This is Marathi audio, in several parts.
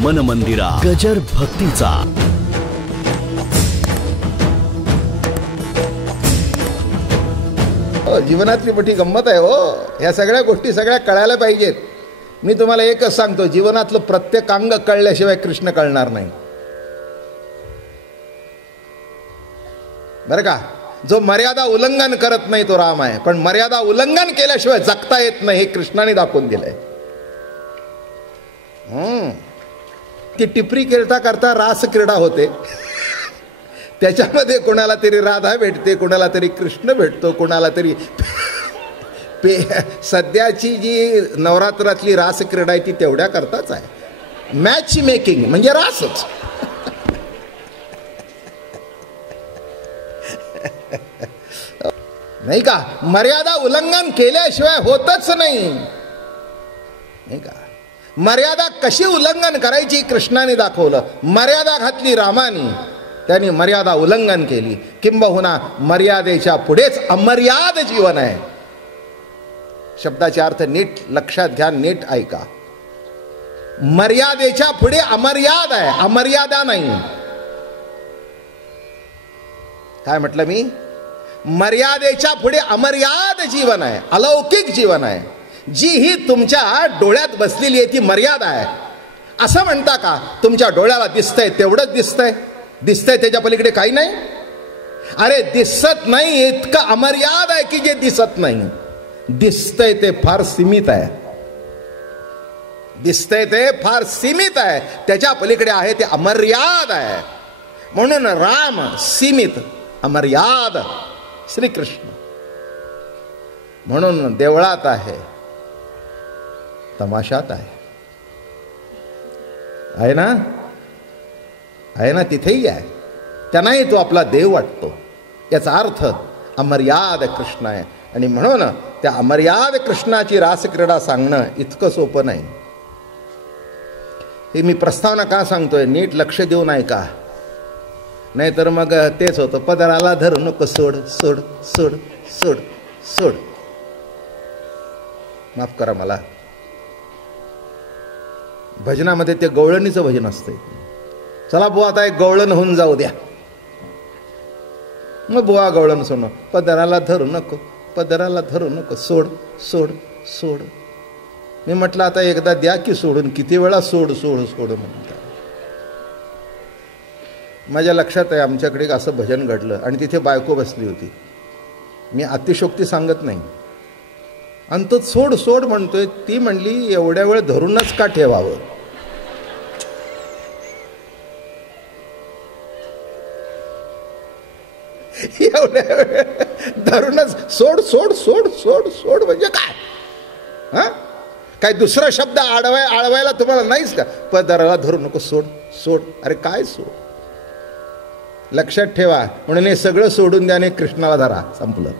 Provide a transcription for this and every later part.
मन मंदिरा गजर भक्तीचा. जीवनातली मोठी गंमत आहे हो. या सगळ्या गोष्टी सगळ्या कळायला पाहिजेत. मी तुम्हाला एकच सांगतो, जीवनातलं प्रत्येक अंग कळल्याशिवाय कृष्ण कळणार नाही बरं का. जो मर्यादा उल्लंघन करत नाही तो राम आहे, पण मर्यादा उल्लंघन केल्याशिवाय जगता येत नाही हे कृष्णाने दाखवून दिलंय. ती टिपरी खेळता करता रास क्रीडा होते. त्याच्यामध्ये कोणाला तरी राधा भेटते, कोणाला तरी कृष्ण भेटतो, कोणाला तरी सध्याची जी नवरात्रातली रास क्रीडा आहे ती तेवढ्या करताच आहे. मॅच मेकिंग म्हणजे रासच. नाही का. मर्यादा उल्लंघन केल्याशिवाय होतच नाही का. मर्यादा कशी उल्लंघन करायची कृष्णाने दाखवलं. मर्यादा घातली रामाने, त्यांनी मर्यादा उल्लंघन केली. किंबहुना मर्यादेच्या पुढेच अमर्याद जीवन आहे. शब्दाचे अर्थ नीट लक्षात घ्या, नीट ऐका. मर्यादेच्या पुढे अमर्याद आहे, अमर्यादा नाही. काय म्हटलं मी? मर्यादेच्या पुढे अमर्याद जीवन आहे, अलौकिक जीवन आहे. जी ही तुमच्या डोळ्यात बसलेली आहे ती मर्यादा आहे. असं म्हणता का तुमच्या डोळ्याला दिसतंय तेवढंच दिसतंय, दिसतंय त्याच्या पलीकडे काही नाही? अरे दिसत नाही इतकं अमर्याद आहे की जे दिसत नाही. दिसतंय ते फार सीमित आहे, दिसतंय ते फार सीमित आहे, त्याच्या पलीकडे आहे ते अमर्याद आहे. म्हणून राम सीमित, अमर्याद श्रीकृष्ण. म्हणून देवळात आहे, तमाशात आहे ना, आहे ना, तिथेही आहे. त्यांनाही तो आपला देव वाटतो. याचा अर्थ अमर्याद कृष्ण आहे. आणि म्हणून त्या अमर्याद कृष्णाची रासक्रीडा सांगणं इतकं सोपं नाही. हे मी प्रस्तावना का सांगतोय, नीट लक्ष देऊन ऐका, नाहीतर मग तेच होतं, पदराला धरू नको सोड सोड सोड सोड सोड. माफ करा मला, भजनामध्ये ते गवळणीचं भजन असतंय. चला बुवा आता एक गवळण होऊन जाऊ द्या. मग बुवा गवळण सोडणं, पदराला धरू नको, पदराला धरू नको, सोड सोड सोड. मी म्हटलं आता एकदा द्या की सोडून, किती वेळा सोड सोड सोड म्हणतात. माझ्या लक्षात आहे आमच्याकडे असं भजन घडलं आणि तिथे बायको बसली होती. मी अतिशोक्ती सांगत नाही. आणि तो सोड सोड म्हणतोय. ती म्हणली एवढ्या वेळ धरूनच का ठेवावं. एवढ्या वेळ धरूनच सोड सोड सोड सोड सोड म्हणजे काय? हा, काय दुसरा शब्द आळवायला तुम्हाला नाहीच का? पदराला धरू नको, सोड सोड. अरे काय सोड? लक्षात ठेवा. म्हणून हे सगळं सोडून द्या आणि कृष्णाला धरा, संपलं.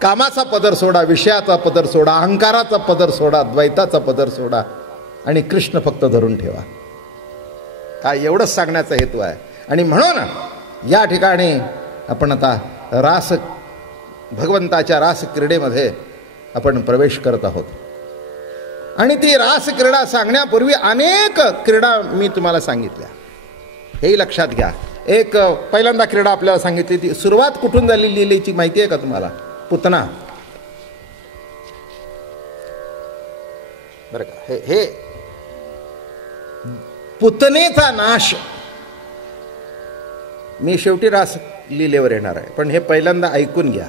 कामाचा पदर सोडा, विषयाचा पदर सोडा, अहंकाराचा पदर सोडा, द्वैताचा पदर सोडा आणि कृष्ण फक्त धरून ठेवा. काय एवढंच सांगण्याचा हेतू आहे. आणि म्हणून या ठिकाणी आपण आता भगवंताच्या रास क्रीडेमध्ये आपण प्रवेश करत आहोत. आणि ती रास क्रीडा सांगण्यापूर्वी अनेक क्रीडा मी तुम्हाला सांगितल्या, हेही लक्षात घ्या. एक पहिल्यांदा क्रीडा आपल्याला सांगितली, ती सुरुवात कुठून झाली लिहिलीची माहिती आहे का तुम्हाला? पुतना. बरं का, हे पुतनेचा नाश मी शेवटी रास लीलेवर येणार आहे, पण हे पहिल्यांदा ऐकून घ्या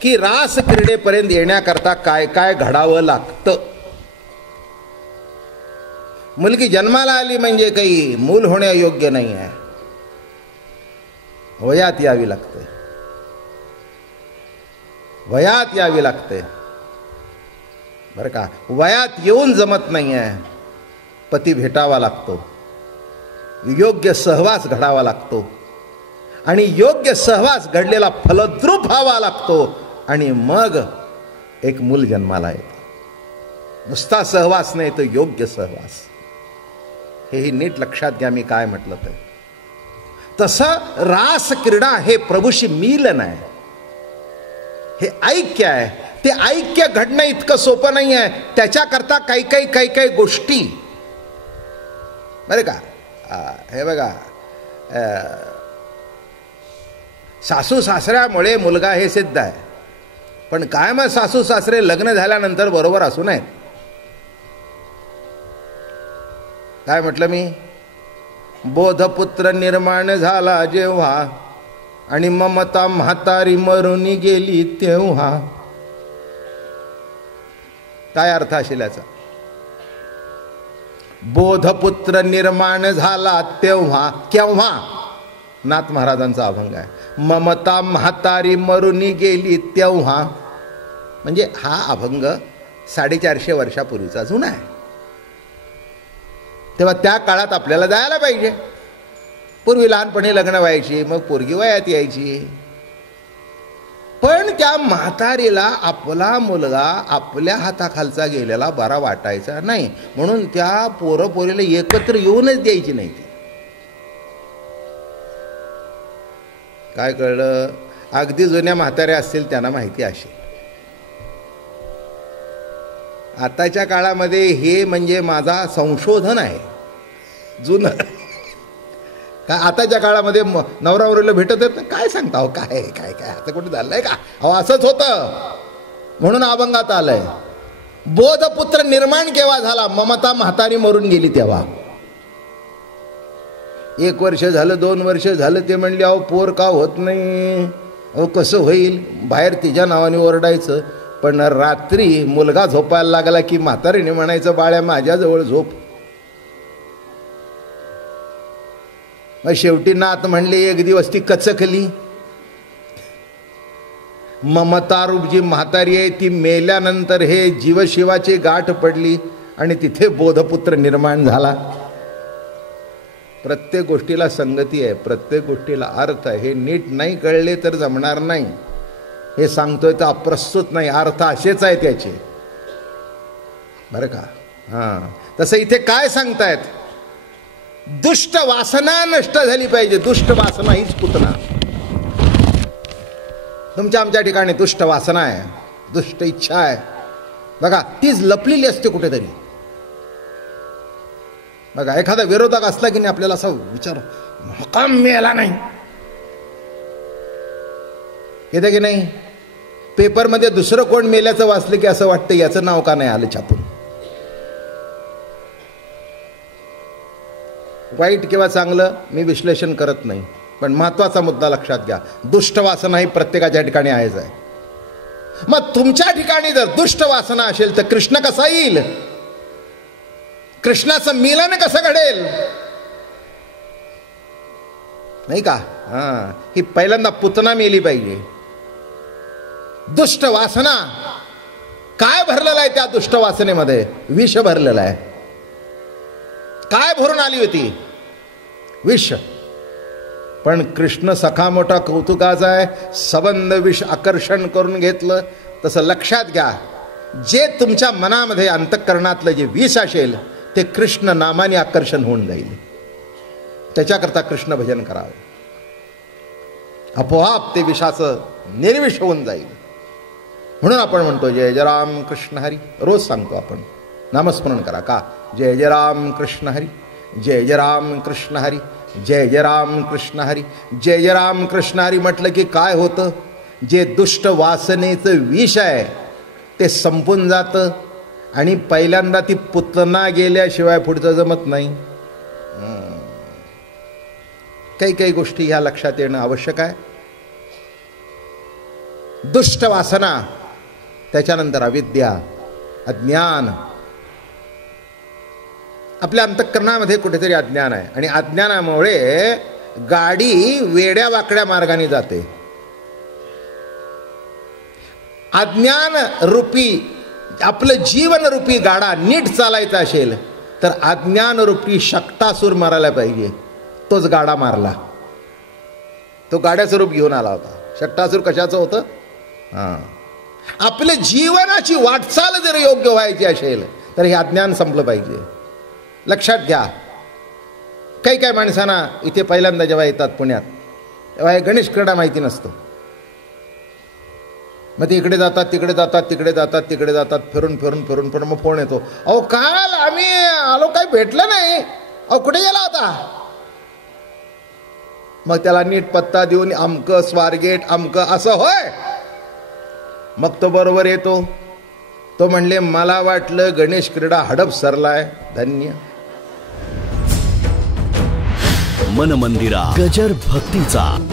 की रास क्रीडेपर्यंत येण्याकरता काय काय घडावं लागतं. मुलगी जन्माला आली म्हणजे काही मूल होण्यायोग्य नाही आहे. वयात यावी लागते, वयात यावी लागते. बरं का, वयात येऊन जमत नाही आहे. पती भेटावा लागतो, योग्य सहवास घडावा लागतो आणि योग्य सहवास घडलेला फलद्रूप व्हावा लागतो आणि मग एक मूल जन्माला येतं. नुसता सहवास नाही तर योग्य सहवास. हेही नीट लक्षात घ्या मी काय म्हटलं ते. तसं रास क्रीडा हे प्रभूशी मिलन आहे, हे ऐक्य आहे. ते ऐक्य घडणं इतकं सोपं नाही आहे. त्याच्याकरता काही काही गोष्टी बरं का. हे बघा, सासू सासऱ्यामुळे मुलगा हे सिद्ध आहे, पण काय मग सासू सासरे लग्न झाल्यानंतर बरोबर असू नयेत. काय म्हटलं मी? बोधपुत्र निर्माण झाला जेव्हा आणि ममता म्हातारी मरून गेली तेव्हा. काय अर्थ असेल याचा? बोधपुत्र निर्माण झाला तेव्हा, केव्हा? नाथ महाराजांचा अभंग आहे. ममता म्हातारी मरून गेली तेव्हा, म्हणजे हा अभंग 450 वर्षापूर्वीचा जुना आहे. तेव्हा त्या काळात आपल्याला जायला पाहिजे. पूर्वी लहानपणी लग्न व्हायची, मग पोरगी वयात यायची, पण त्या म्हातारीला आपला मुलगा आपल्या हाताखालचा गेलेला बरा वाटायचा नाही, म्हणून त्या पोरीला एकत्र येऊनच द्यायची नाही. ती काय कळलं? अगदी जुन्या म्हाताऱ्या असतील त्यांना माहिती असेल. आताच्या काळामध्ये हे म्हणजे माझा संशोधन आहे, जुनं. काय आताच्या काळामध्ये नवरा नवरीला भेटत आहेत ना, काय सांगता हो? काय काय काय आता कुठे झालंय का? अहो असंच होतं, म्हणून अभंगात आलंय. बोधपुत्र निर्माण केव्हा झाला? ममता म्हातारी मरून गेली तेव्हा. 1 वर्ष झालं, 2 वर्ष झालं, ते म्हणले अहो पोर का होत नाही, अहो कसं होईल? बाहेर तिच्या नावाने ओरडायचं, पण रात्री मुलगा झोपायला लागला की म्हातारीने म्हणायचं बाळ्या माझ्याजवळ झोप. मग शेवटी नात म्हणले, एक दिवस ती कचकली. ममता रूप जी म्हातारी आहे ती मेल्यानंतर हे जीवशिवाची गाठ पडली आणि तिथे बोधपुत्र निर्माण झाला. प्रत्येक गोष्टीला संगती आहे, प्रत्येक गोष्टीला अर्थ आहे. हे नीट नाही कळले तर जमणार नाही. हे सांगतोय तर अप्रस्तुत नाही, अर्थ असेच आहे त्याचे, बरं का. तसं इथे काय सांगतायत? दुष्ट वासना नष्ट झाली पाहिजे. दुष्ट वासना हीच पुतना. तुमच्या आमच्या ठिकाणी दुष्ट वासना आहे, दुष्ट इच्छा आहे, बघा तीच लपलेली असते कुठेतरी. बघा एखादा विरोधक असला की नाही आपल्याला असं विचार काम मिळाला नाही येते की नाही. पेपरमध्ये दुसरं कोण मेल्याचं वाचलं की असं वाटतं याचं नाव का नाही आलं छापून. वाईट किंवा चांगलं मी विश्लेषण करत नाही, पण महत्वाचा मुद्दा लक्षात घ्या. दुष्ट वासना ही प्रत्येकाच्या ठिकाणी आहेच आहे. मग तुमच्या ठिकाणी जर दुष्ट वासना असेल तर कृष्ण कसा येईल? कृष्णाचं मिलन कसं घडेल? नाही का? ही पहिल्यांदा पुतना मेली पाहिजे. दुष्ट वासना काय भरलेलं आहे? त्या दुष्ट वासनेमध्ये विष भरलेलं आहे. काय भरून आली होती? विष. पण कृष्ण सखा मोठा कौतुकाचा आहे, सबंध विष आकर्षण करून घेतलं. तसं लक्षात घ्या, जे तुमच्या मनामध्ये अंतःकरणातलं जे विष असेल ते कृष्ण नामाने आकर्षण होऊन जाईल. त्याच्याकरता कृष्ण भजन करावं, आपोआप ते विषाचं निर्विष होऊन जाईल. म्हणून आपण म्हणतो जय जय राम कृष्ण हरी. रोज सांगतो आपण, नामस्मरण करा का? जय जय राम कृष्ण हरी, जय जय राम कृष्ण हरी, जय जय राम कृष्ण हरी, जय जय राम कृष्ण हरी. म्हटलं की काय होतं? जे दुष्ट वासनेचं विष आहे ते संपून जातं आणि पहिल्यांदा ती पुतना गेल्याशिवाय पुढचं जमत नाही. काही काही गोष्टी ह्या लक्षात येणं आवश्यक आहे. दुष्ट वासना, त्याच्यानंतर अविद्या, अज्ञान. आपल्या अंतःकरणामध्ये कुठेतरी अज्ञान आहे आणि अज्ञानामुळे गाडी वेड्या वाकड्या मार्गाने जाते. अज्ञान रूपी आपलं जीवन रूपी गाडा नीट चालायचा असेल तर अज्ञान रूपी शक्तासूर मारायला पाहिजे. तोच गाडा मारला, तो गाड्याचं रूप घेऊन आला होता. शक्तासूर कशाचं होतं? आपल्या जीवनाची वाटचाल जर योग्य व्हायची असेल तर हे अज्ञान संपलं पाहिजे. लक्षात घ्या, काही काही माणसांना इथे पहिल्यांदा जेव्हा येतात पुण्यात तेव्हा हे गणेश क्रीडा माहिती नसतं. मग ते इकडे जातात, तिकडे जातात, तिकडे जातात, तिकडे जातात, फिरून फिरून फिरून फिरून मग फोन येतो, अहो काल आम्ही आलो, काही भेटलं नाही, अहो कुठे गेला होता? मग त्याला नीट पत्ता देऊन अमकं स्वारगेट अमकं असं होय. मग तो बरोबर येतो. तो म्हणले मला वाटलं गणेश क्रीडा हडप सरलाय. धन्य. मन मंदिरा गजर भक्तीचा.